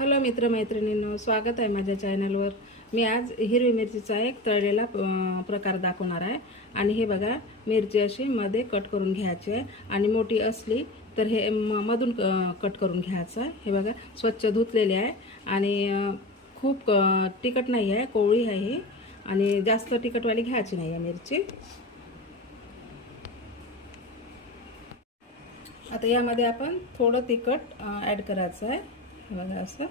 Hello मित्रमैत्रिणींनो स्वागत आहे माझ्या चॅनलवर. मी आज हिरवी मिरचीचा एक तळलेला प्रकार दाखवणार आहे. आणि हे बघा मिरची अशी मध्ये कट करून घ्यायची आहे. आणि मोठी असली तर हे म- मधून कट करून घ्यायचं आहे. हे बघा स्वच्छ धुतलेले आहे. आणि खूप तिखट नाही आहे कोवळी आहे ही. आणि जास्त तिखटवाली घ्यायची नाही आहे मिरची. आता यामध्ये आपण थोडं तिखट ॲड करायचं आहे. बघा असं.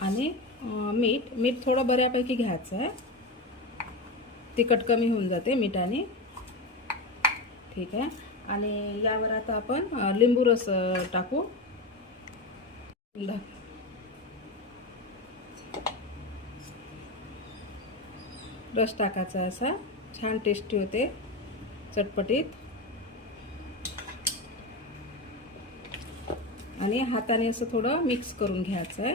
आणि मीठ मीठ थोडं बऱ्यापैकी घ्यायचं आहे. तिखट कमी होऊन जाते मिठाने. ठीक आहे. आणि यावर आता आपण लिंबू रस टाकू. रस टाकायचा असा. छान टेस्टी होते. चटपटीत. आणि हाताने असं थोडं मिक्स करून घ्यायचं आहे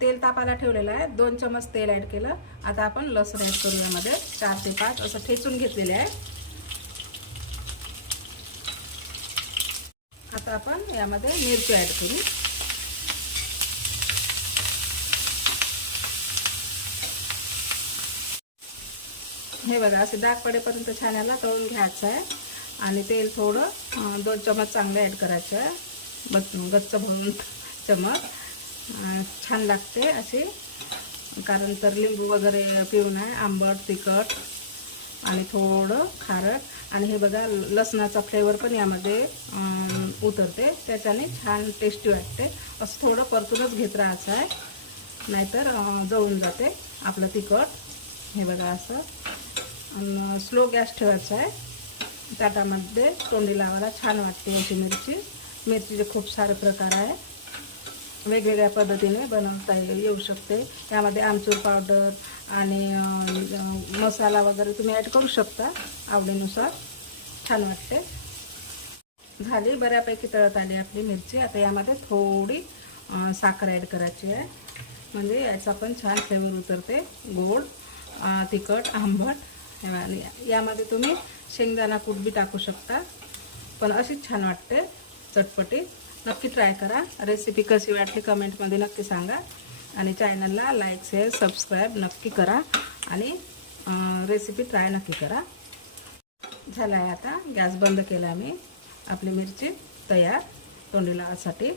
तेल तापाला ठेवलेलं आहे. दोन चमच तेल ॲड केलं. आता आपण लसूण ॲड करू यामध्ये. चार ते पाच असं ठेचून घेतलेले आहे. आता आपण यामध्ये मिरची ॲड करू. हे बघा असे डाग पडेपर्यंत छान याला तळून घ्यायचं आहे. आणि तेल थोडं दोन चमच चांगलं ॲड करायचं आहे. बच गच्च भरून चमच छान लागते असे कारण तर लिंबू वगैरे पिऊन आहे आंबट तिखट आणि थोडं खारट. आणि हे बघा लसणाचा फ्लेवर पण यामध्ये उतरते. त्याच्याने छान टेस्टी वाटते. असं थोडं परतूनच घेत राहायचं आहे. नाहीतर जळून जाते आपलं तिखट. हे बघा असं. आणि स्लो गॅस ठेवायचा आहे. ताटामध्ये तोंडी लावायला छान वाटते अशी मिरची. मिरचीचे खूप सारे प्रकार आहे. वेगवेगळ्या पद्धतीने बनवता येऊ शकते. यामध्ये आमचूर पावडर आणि मसाला वगैरे तुम्ही ॲड करू शकता आवडीनुसार. छान वाटते. झाली बऱ्यापैकी तळत आली आपली मिरची. आता यामध्ये थोडी साखर ॲड करायची आहे. म्हणजे याचा पण छान फ्लेवर उतरते. गोड तिखट आंबट. आणि यामध्ये तुम्ही शेंगदाणा कुटबी टाकू शकता. पण अशीच छान वाटते. चटपटी. नक्की ट्राय करा. रेसिपी कशी वाटली कमेंटमध्ये नक्की सांगा. आणि चॅनलला लाईक शेअर सबस्क्राईब नक्की करा. आणि रेसिपी ट्राय नक्की करा. झाला आहे आता. गॅस बंद केला मी. आपली मिरची तयार. तोंडी लावासाठी